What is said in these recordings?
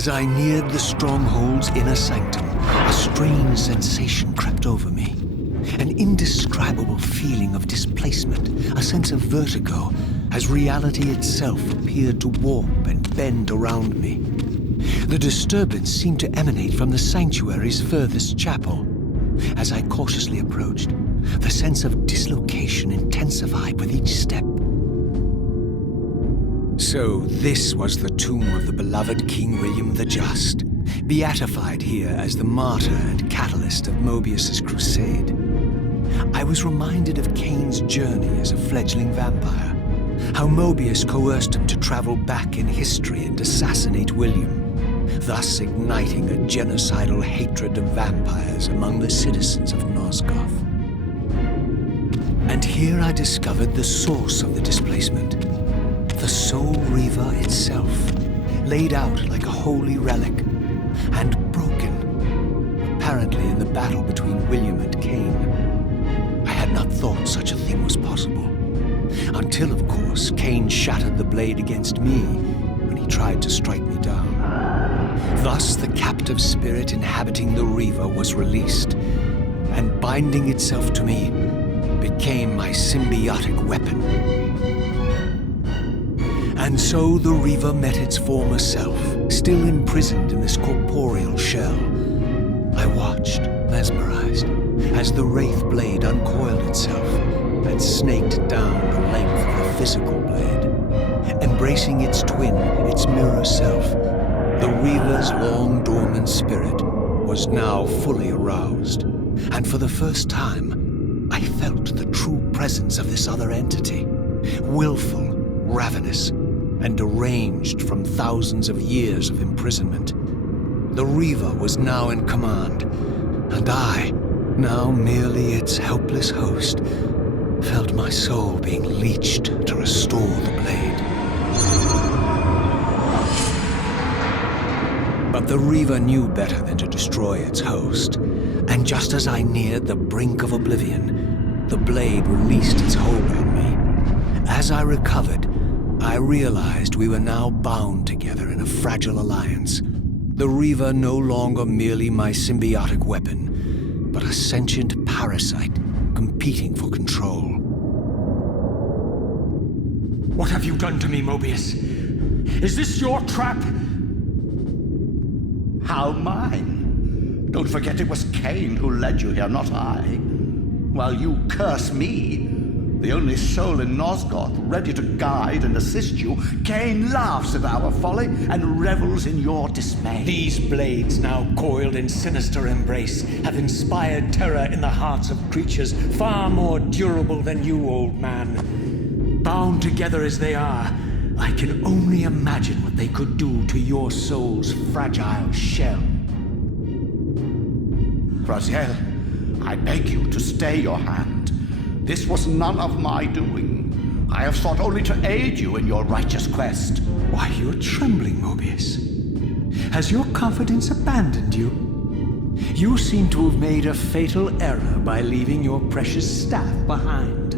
As I neared the stronghold's inner sanctum, a strange sensation crept over me. An indescribable feeling of displacement, a sense of vertigo, as reality itself appeared to warp and bend around me. The disturbance seemed to emanate from the sanctuary's furthest chapel. As I cautiously approached, the sense of dislocation intensified with each step. So this was the tomb of the beloved King William the Just, beatified here as the martyr and catalyst of Mobius's crusade. I was reminded of Kain's journey as a fledgling vampire, how Mobius coerced him to travel back in history and assassinate William, thus igniting a genocidal hatred of vampires among the citizens of Nosgoth. And here I discovered the source of the displacement. The Soul Reaver itself, laid out like a holy relic, and broken, apparently in the battle between William and Kain. I had not thought such a thing was possible, until, of course, Kain shattered the blade against me when he tried to strike me down. Thus, the captive spirit inhabiting the Reaver was released, and binding itself to me, became my symbiotic weapon. And so the Reaver met its former self, still imprisoned in this corporeal shell. I watched, mesmerized, as the Wraith blade uncoiled itself and snaked down the length of the physical blade. Embracing its twin, its mirror self, the Reaver's long-dormant spirit was now fully aroused. And for the first time, I felt the true presence of this other entity, willful, ravenous, and deranged from thousands of years of imprisonment. The Reaver was now in command, and I, now merely its helpless host, felt my soul being leached to restore the blade. But the Reaver knew better than to destroy its host, and just as I neared the brink of oblivion, the blade released its hold on me. As I recovered, I realized we were now bound together in a fragile alliance. The Reaver no longer merely my symbiotic weapon, but a sentient parasite competing for control. What have you done to me, Mobius? Is this your trap? How mine? Don't forget it was Kain who led you here, not I. While you curse me, the only soul in Nosgoth ready to guide and assist you, Kain laughs at our folly and revels in your dismay. These blades, now coiled in sinister embrace, have inspired terror in the hearts of creatures far more durable than you, old man. Bound together as they are, I can only imagine what they could do to your soul's fragile shell. Raziel, I beg you to stay your hand. This was none of my doing. I have sought only to aid you in your righteous quest. Why, you're trembling, Mobius. Has your confidence abandoned you? You seem to have made a fatal error by leaving your precious staff behind.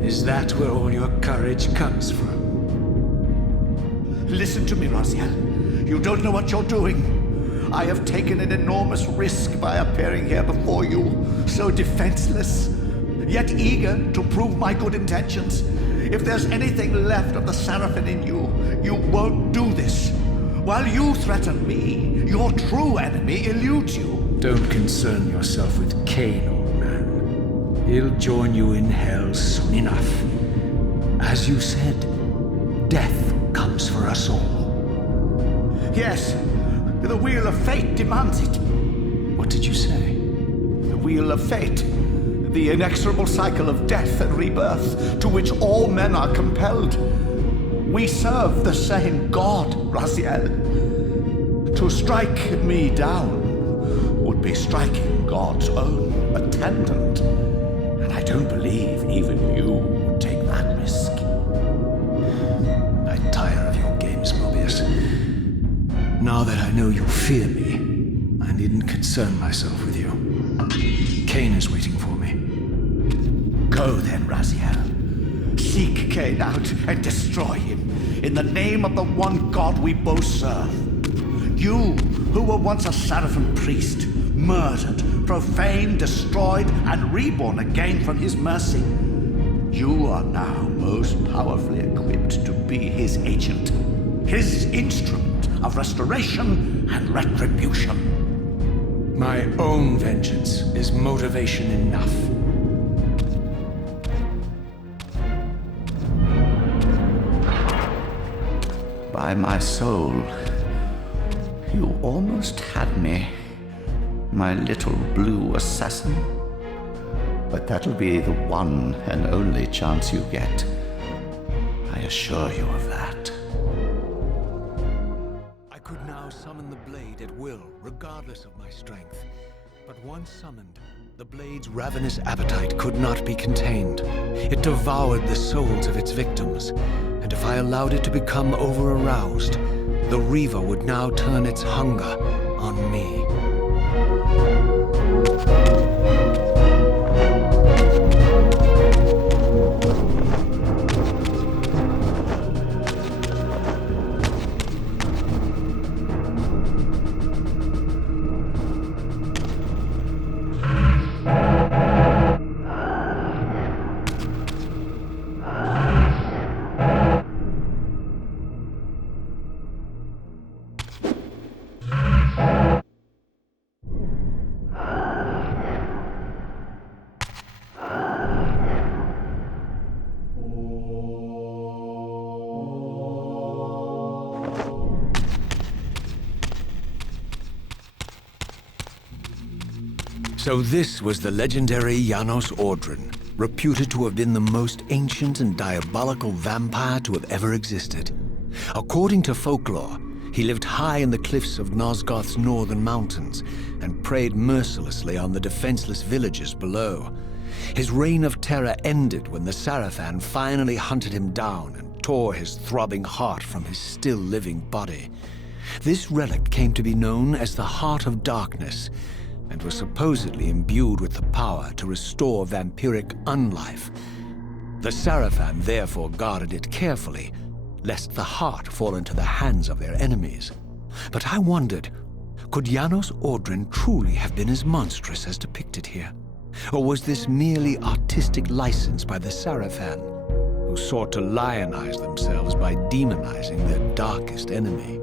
Is that where all your courage comes from? Listen to me, Raziel. You don't know what you're doing. I have taken an enormous risk by appearing here before you, so defenseless, yet eager to prove my good intentions. If there's anything left of the Seraphim in you, you won't do this. While you threaten me, your true enemy eludes you. Don't concern yourself with Kain, old man. He'll join you in hell soon enough. As you said, death comes for us all. Yes, the wheel of fate demands it. What did you say? The wheel of fate. The inexorable cycle of death and rebirth to which all men are compelled. We serve the same God, Raziel. To strike me down would be striking God's own attendant. And I don't believe even you would take that risk. I tire of your games, Mobius. Now that I know you fear me, I needn't concern myself with you. Kain is waiting for me. Go then, Raziel. Seek Kain out and destroy him in the name of the one God we both serve. You, who were once a Seraphim priest, murdered, profaned, destroyed, and reborn again from his mercy. You are now most powerfully equipped to be his agent, his instrument of restoration and retribution. My own vengeance is motivation enough. By my soul, you almost had me, my little blue assassin. But that'll be the one and only chance you get. I assure you of that. I could now summon the blade at will, regardless of my strength. But once summoned, the blade's ravenous appetite could not be contained. It devoured the souls of its victims, and if I allowed it to become over-aroused, the Reaver would now turn its hunger on me. So this was the legendary Janos Audron, reputed to have been the most ancient and diabolical vampire to have ever existed. According to folklore, he lived high in the cliffs of Nosgoth's northern mountains and preyed mercilessly on the defenseless villages below. His reign of terror ended when the Sarafan finally hunted him down and tore his throbbing heart from his still-living body. This relic came to be known as the Heart of Darkness, and was supposedly imbued with the power to restore vampiric unlife. The Sarafan therefore guarded it carefully, lest the heart fall into the hands of their enemies. But I wondered, could Janos Audron truly have been as monstrous as depicted here? Or was this merely artistic license by the Sarafan, who sought to lionize themselves by demonizing their darkest enemy?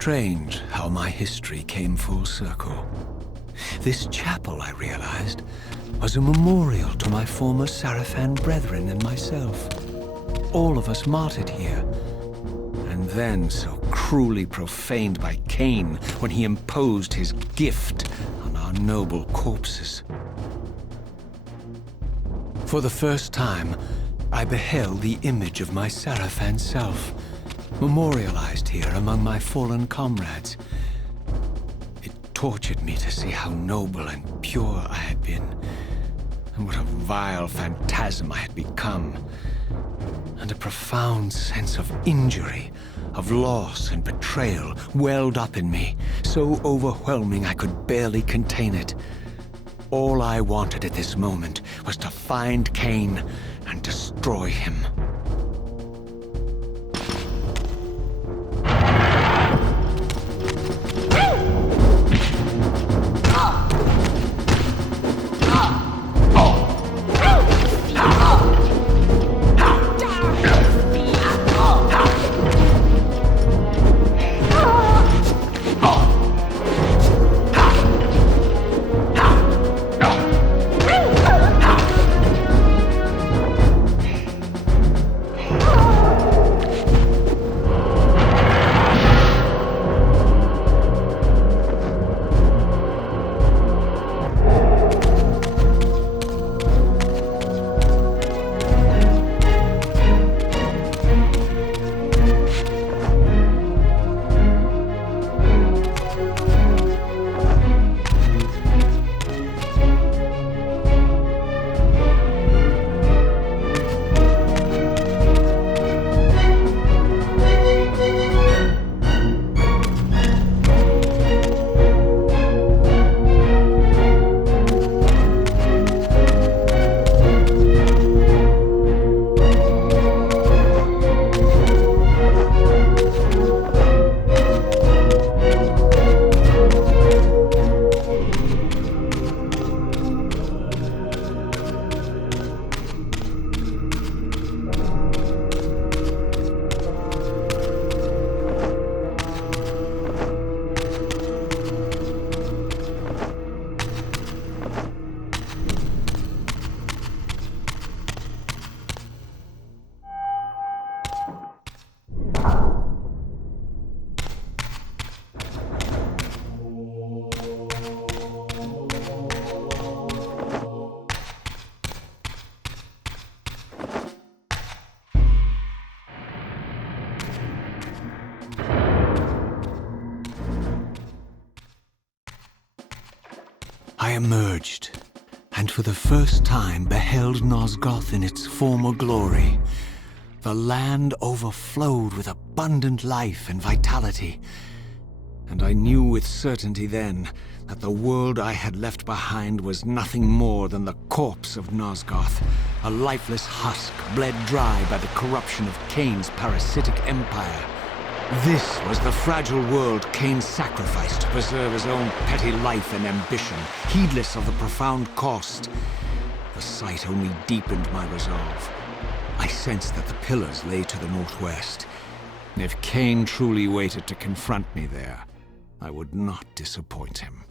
Strange how my history came full circle. This chapel, I realized, was a memorial to my former Sarafan brethren and myself. All of us martyred here, and then so cruelly profaned by Kain when he imposed his gift on our noble corpses. For the first time, I beheld the image of my Sarafan self, memorialized here among my fallen comrades. It tortured me to see how noble and pure I had been, and what a vile phantasm I had become. And a profound sense of injury, of loss and betrayal welled up in me, so overwhelming I could barely contain it. All I wanted at this moment was to find Kain and destroy him. I emerged, and for the first time beheld Nosgoth in its former glory. The land overflowed with abundant life and vitality, and I knew with certainty then that the world I had left behind was nothing more than the corpse of Nosgoth, a lifeless husk bled dry by the corruption of Kain's parasitic empire. This was the fragile world Kain sacrificed to preserve his own petty life and ambition, heedless of the profound cost. The sight only deepened my resolve. I sensed that the pillars lay to the northwest. If Kain truly waited to confront me there, I would not disappoint him.